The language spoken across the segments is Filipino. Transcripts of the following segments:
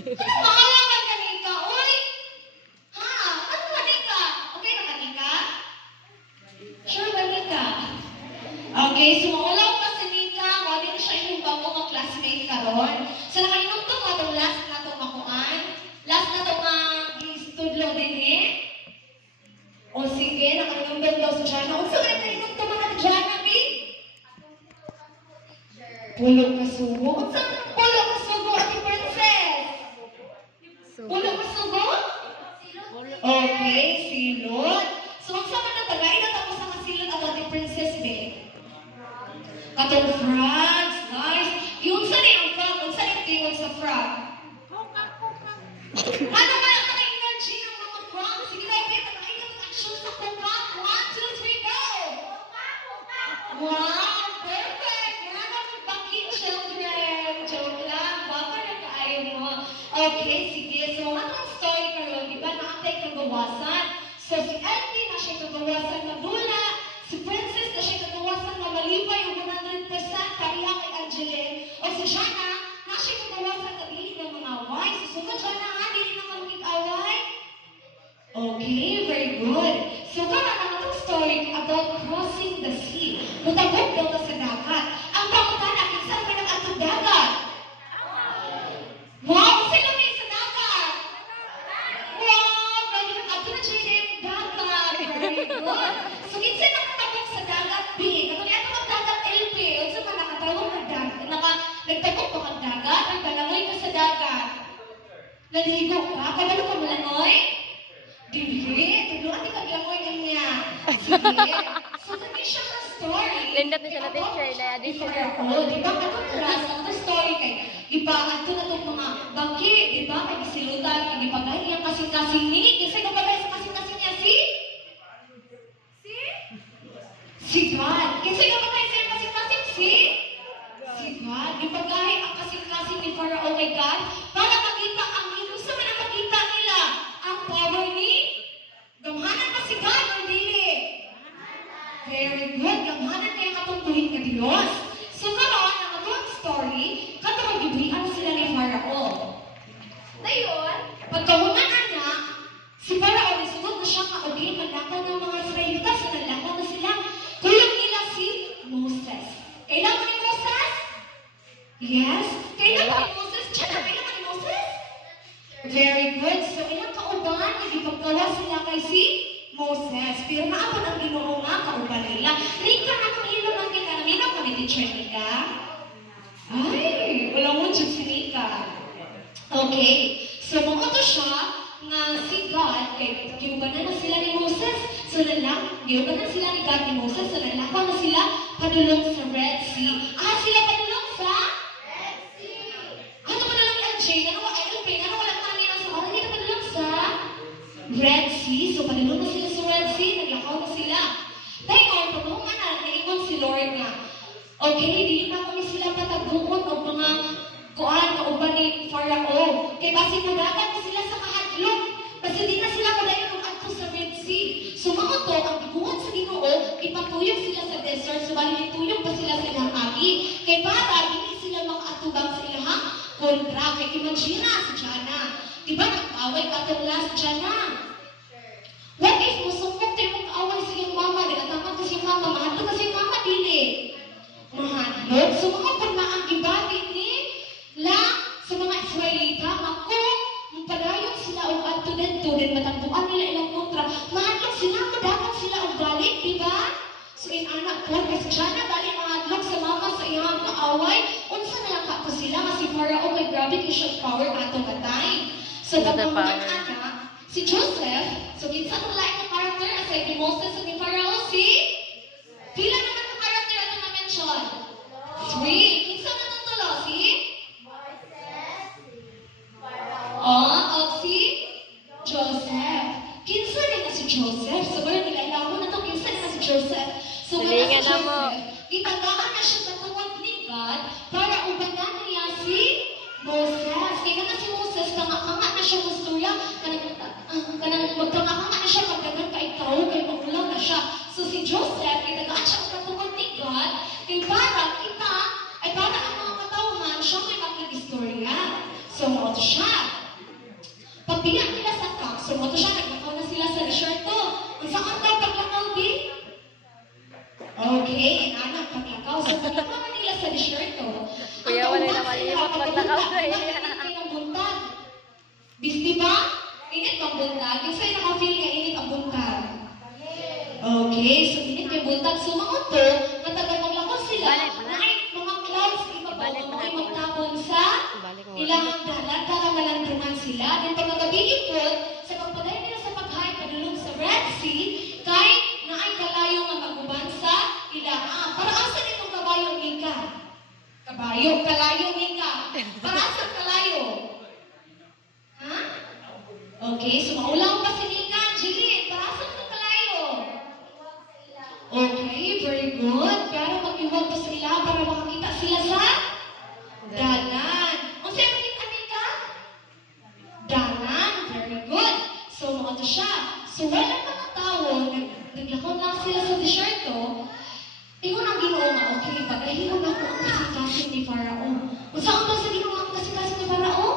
Maalaman ka nika, uy! Ha? Ano ka nika? Okay na ka nika? Sure ba nika? Okay, so maulaw pa si Nika, wala na siya inyong bago ka classmate karon. So nakainom to nga itong last na itong makuan. Last na itong studlo din eh. O sige, nakainom daw sa Jana. O sige, nakainom to mga Jana, B? Pulo ka sugo? O saan pulo ka sugo, Ate Princess? Pulo ka sugo? Okay, silot. So ang sama na tagay na tapos sa kasilot at Ate Princess, B? Katong frogs, nice. Yung saan yung frog? Yung saan yung tingog sa frog? Ano ba yung mga energy ng mga frogs? Sige na, bet, nakailan ang action sa kuka. 1, 2, 3, go! Wow, perfect! Yan ang magbangking children. Joke lang, baka nag-aayo mo. Okay, sige. So, anong story karon? Di ba naantay kagawasan? So, si Elsie na siya kagawasan na dula. Si Princess na siya kagawasan na malipay o 100% kariya kay Angeline. O si Jana, na siya kagawasan na dili ng mga away. Susunod Jana ha, dili na away. Okay, very good. So karon ang atong story about crossing the sea. Mutagog daw ta sa dagat. Ang pangutana, kinsa man ang atong dagat? Wow, sino may sa dagat? Wow, grabe na ato na siya yung dagat. Very good. So kinsa nakatagog sa dagat B? Katong atong ang dagat LP. Unsa man nakatagog ng dagat? Nagtagog pa kang dagat? Nagtalangoy ka sa dagat? Naligo ka? Kagano ka malangoy? Dili, tuluan di kaglangoy niya. Sige. So, naging siya ka story. Linda to siya na teacher na addition. Di ba? Katong class, ang story kay ipaad ko na itong mga bangki, di ba? Kay isilutan, kay ipagay niyang kasing-kasing ni. Kasi kung bagay sa kasing-kasing niya, si God. Kasi kung bagay sa kasing-kasing, si God. Ipagay ang kasing-kasing ni Pharaoh kay God para makita ang ilusa man ang makita nila. Ang power ni gamhanan pa si God or dili? Very good. Gamhanan kaya katuntuhin ka Diyos. So karon ang atong story, katong gibrian sila ni Pharaoh. Dayon, pagkahunan na, si Pharaoh nisugod na siya nga okay, maglakaw ng mga Israelita, so naglakaw na sila. Kuyang nila si Moses. Kailangan ni Moses? Yes. Kailangan ni Moses? Kailangan ni Moses? Very good. So, ilang kauban, nagipaggawa sila kay si Moses. Pero naapod ang Ginoo nga kauban nila. Nika, anong ilo ng kinaraminaw ka ni Teacher Nika? Ay, wala mo dyan si Nika. Okay. So, bumoto siya nga si God, kay giubanan na sila ni Moses. So, giubanan sila ni God ni Moses. So, nalakaw na sila padulong sa Red Sea. Sila padulong sa Red Sea. Ano padulong ni Anjay? Ano wala kanina sa oras? Hindi padulong sa Red Sea. So, padulong na sila sa Red Sea. Naglakaw na sila. Dayon, pagkahuman na, naingon si Lord nga, okay, di na kami sila pataguon o mga kuan kauban ni Pharaoh. Kaya basi nadagan na sila sa kahadlok. Kasi di na sila padayon ng adto sa Red Sea. So mga to, ang gibuhat sa Ginoo, ipatuyog sila sa desert. So bali nituyog pa sila sa ilang agi. Kaya para, hindi sila makaatubang sa ilang kontra. Kaya imagine na si Jana. Diba nag-away ka itong last Jana? What if musukok tayo mag-away sa iyong mama? Dinataman ka sa iyong mama. Mahadlok ka sa iyong mama, dili. Mahadlok. So mga pagmaang ibati ni sa mga Israelita, ako, nung padayon sila o adtunin matagpuan nila ilang kontra, mahadlok sila, madagat sila o galit, di ba? So in anak po, kasi Jana, bali mahadlok sa mama sa iyang kaaway, unsa na lang ka sila, kasi Pharaoh may grabe kay power atong katay. So pagkamunan anak, si Joseph, so kinsa nung lain ng character, aside ni Moses at ni Pharaoh, si? Pila naman ng character ato na-mention? 3. Kinsa na nang tulo, si? Si Joseph. Kinsa rin na si Joseph? So, meron nilalaman na ito, kinsa rin na si Joseph? So, nga si Joseph, itagahan na siya katungod ni God para ubanan niya si Moses. Kaya na si Moses, kanga-kanga na siya gusturya, magkanga-kanga na siya pagdagan kay tao, kay magulaw na siya. So, si Joseph, itagahan siya katungod ni God, kay para kita, ay para ang mga katauhan, siya may mag-istorya. So, mo siya. Okay, anak, paglakaw. So, pagkama nila sa desierto. Kuya, wala na malimot, maglakaw na Init ang buntag. Di ba? Init ang buntag. Yung sa'yo nakafeel nga init ang buntag. Okay, so init yung buntag. So, mga to, matagal maglakaw sila. Balik mo na. Na ay mga clouds, iba pa, Balik mo na. mga magtapon sa Balik mo. ilang dalat para malandungan sila. Then pagkagabi ipon, sa pagpagay nila sa paghain padulong sa Red Sea, kay naay kalayo nga maguban sa ilaan. Para asa itong kabayo nika? Kabayo, kalayo nika. Para asa kalayo? Ha? Okay, so maulang pa si Nika, Jilin. Para asa itong kalayo? Okay, very good. Pero mag-iwag pa sila para makakita sila sa dalan. Ang sa'yo makita Nika? Dalan, very good. So, mga to siya. So, wala mga tao, naglakaw lang sila sa desierto. Ingon ang Ginoo nga, okay, pagahingon ako ang kasing-kasing ni Farao. Kung saan ba sa Ginoo ang kasing-kasing ni Farao?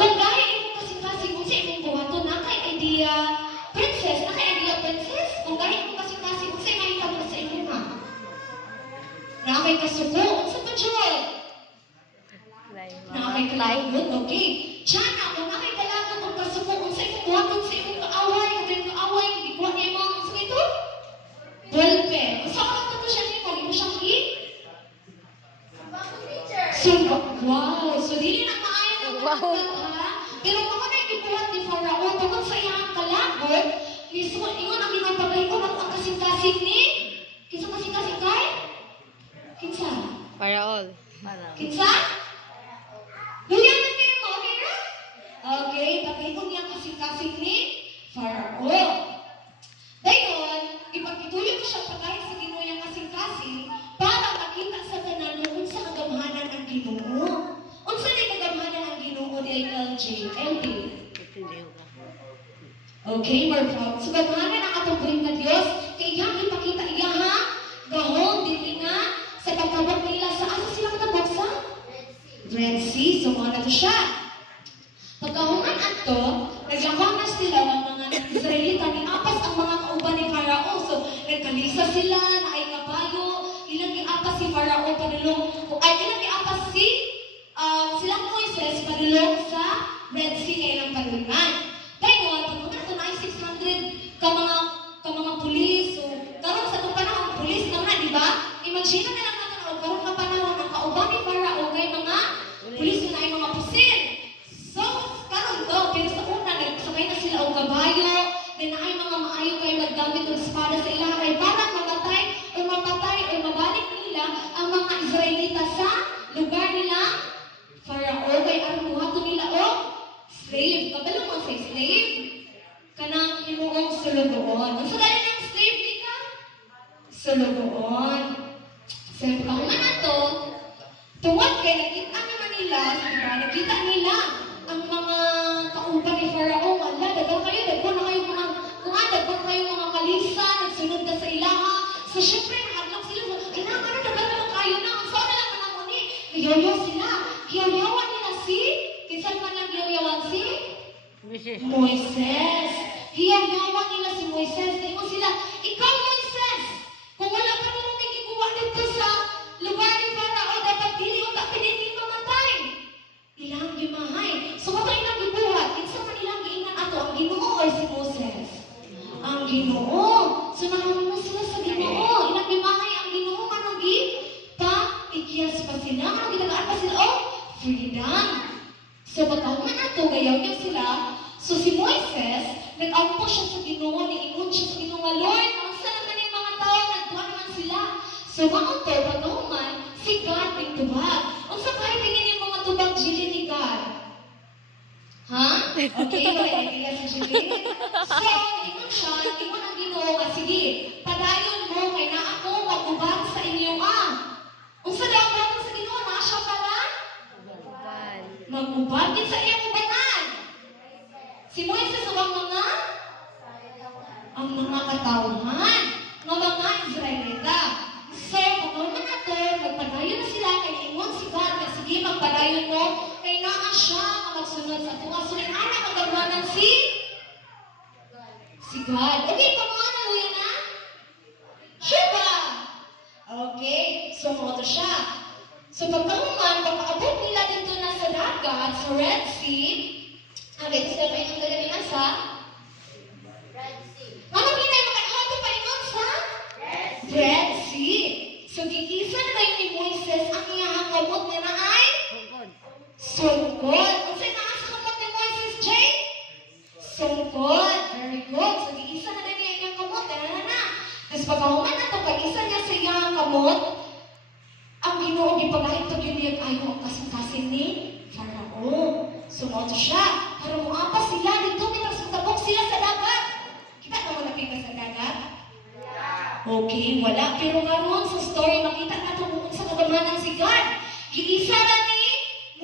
Kung dahil imong kasing-kasing, kung sa imong buhato, naka-idea princess, naka-idea princess, kung dahil imong kasing-kasing, kung sa imong ikabot sa imong nga. Na may kasuko, kung sa pa-joy. Na may kalagot, okay. Tiyan kung nakay kalagot ang kasuko, kung sa imong buhaton, sa imong kaaway, kung imong kaaway, gikuha niya imong, sa ito? Ballpen. Sa ako to siya niyo, hindi mo siyang So, wow. So, dili na maayo ng Wow. ha? Pero kung ano yung gibuhat ni Farao, tungkol sa iyang kalagot, mismo, ingon ang iyong pagkaikon ang kasing-kasing ni? Kinsa kasing-kasing kay? Kinsa? Para all. Kinsa? Luyanan kayo mo, okay na? Okay, pagkaikon niya kasing-kasing ni Farao. Dayon, ipagpituloy ko siya pagkain sa Ginoo yang kasing-kasing para makita sa tanan kung sa kagamhanan ang Ginoo. Unsa ni kagamhanan ang Ginoo di LJ? LD. Okay, we're proud. So, kagamhanan ang atong buhay na Diyos, kay iyang ipakita iya ha, gahon, dili nga, sa pagtabok nila sa asa sila katabok sa? Red Sea. So, mga na to siya. Pagkahungan ato, naglakaw na sila ng mga Israelita, niapas ang mga kauban ni Farao. So, nagkalisa sila, na ay kabayo, ilang niapas si Farao padulong, ay ilang niapas si silang Moises padulong sa Red Sea kay ilang padulungan. Ngayon, pagkahungan ito na ay 600 ka mga pulis. So, karon sa itong panahon, pulis naman, di ba? Imagine na lang natin, karon na panahon, ang kauban ni Farao kay mga pulis na ay mga pusil. So, karon to, pero sa una, nagsakay na sila og kabayo, then ay mga maayo kayo maggamit ng espada sa ilang kay para mapatay o mabalik nila ang mga Israelita sa lugar nila Farao kay aron buhaton nila og slave. Kabalo mo sa slave? Kanang himuong sulugoon. Unsa dali ng slave di ka? Sulugoon. So, pagkahuman nato, tungod kay nakita naman nila, diba? Nakita nila ang mga kauban ni Farao, ala, dagan na kayo mga, dagan kayo mga kalisa, nagsunod ka sa ilaha. So, syempre, nakadlok sila, dagan naman kayo na, ang saan na lang naman ni, hiyaw sila, hiyawan nila si, kinsan man lang hiyawan si? Moises. Hiyawan nila si Moises, tingnan sila, ikaw Moises, kung wala ka naman may gikuha dito sa lugar ni Farao, dapat dili o kapinin mamatay. Ilang gimahay. So, kung ilang gibuhat, kinsa man ilang giingan ato, ang Ginoo ay si Moses. Ang Ginoo. So, nakamuno sila sa Ginoo. Ilang gimahay ang Ginoo, anong ikias pa sila, anong ginagaan pa sila, freedom. So, pagkahuman ato, gayaw niya sila. So, si Moises, nag-ampo siya sa Ginoo, niingon siya sa Ginoo, Lord, ang saan naman yung mga tao, nagtuwa naman sila. So, mga to, pagkahuman, si God ng tubag. Ang sa kahit tingin yung mga tubag, Jilin ni God. Ha? Okay, may idea si Jilin. So, ingon siya, ingon ang Ginoo, sige, padayon mo, kay na ako, magubag sa inyo, Kung sa daw ba sa Ginoo, na siya pala? Magubag sa iyong ubanan. Si Moises, ang mga katauhan, ng mga Israelita. So, pagkahuman nato, magpadayon na sila, kay ingon si God, na sige, magpadayon mo, kay naa siya, na magsunod sa tuwa. So, yung anak, magagawanan si God. Okay, paano, Luya na? Sure ba? So, moto siya. So, pagkahuman, pagkaabot nila dito na sa dagat, sa Red Sea, ito sila kayo ang galingan sa Red Sea. ano ginay makahato pa ingon sa Red Sea. So, gigisa na kayo ni Moises ang iyang kamot niya na ay sungkod. Ang sa'yo na sa kamot ni Moises, Jay? Sungkod. Very good. So, gigisa na niya iyang kamot. Na. Tapos pagkahuman na ito, pag-isa niya sa iyang kamot, ang Ginoo gipagahitog yun niya kayo ang kasing-kasing ni Farao. Sumoto siya. Para muapa sila dito, mitas matabok sila sa dagat. Kita ka mo napitas sa dagat? Okay, wala. Pero ngayon sa story, makita na ito sa kagamanan si God. Giisa na ni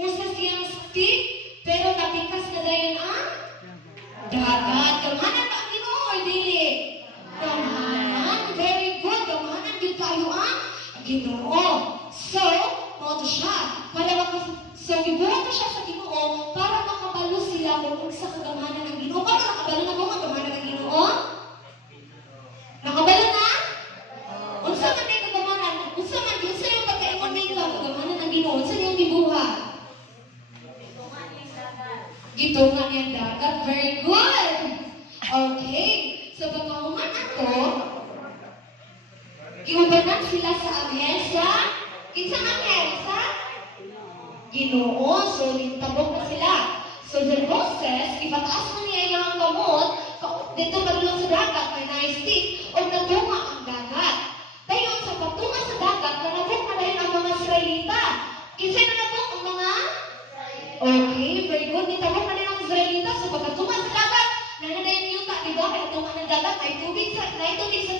Moses yung stick, pero napitas na dayon ang dagat. Kamahanan ba ang Ginoo o dili? Kamahanan. Very good. Kamahanan yun kayo ang Ginoo. So, moto siya. So, ibuhat siya sa Ginoo para makabalo sila kung sa kagamanan ng Ginoo. Para nakabalo na mo ang kagamanan ng Ginoo? Nakabalo na? Unsa man ay kagamanan? Unsa man yun? Unsa yung pagkaingon na ikaw? Kagamanan ng Ginoo? Unsa yung gibuhat? Gitungan yung dagat. Very good! Okay. So, pagkahuman ako, giubanan sila sa anghel sa kinsa anghel sa Ginoo. So, tabok na sila. So, the Moses, ipataas na niya yung kamot, dito padulong sa dagat, may naistik, o natunga ang dagat. Dayon, sa pagtunga sa dagat, nanabok na rin ang mga Israelita. Kinsa na nabok ang mga? Okay, very good. Nitabok na rin ang Israelita. So, pagkatunga sa dagat, nananayin yung ta, diba? Kaya tunga ng dagat, may tubig sa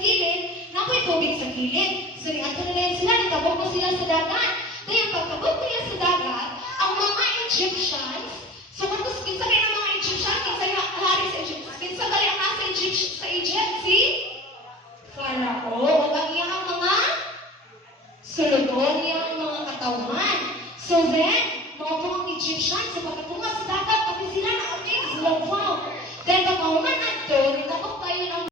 gilid, napoy tubig sa gilid. So, niato na rin sila, nitabok na sila sa dagat. Dayon, pagkabok nila sa dagat, ang mga Egyptians, so katos kinsa rin ang mga Egyptian, kinsa rin ang hari sa Egypt, kinsa rin ang nasa sa Egypt, si Farao, o ang iyang mga sulodon, iyang mga katawan. So then, mga mga Egyptian, so pagkatunga sa dagat, pati sila na-amaze, wow. Then pagkahuman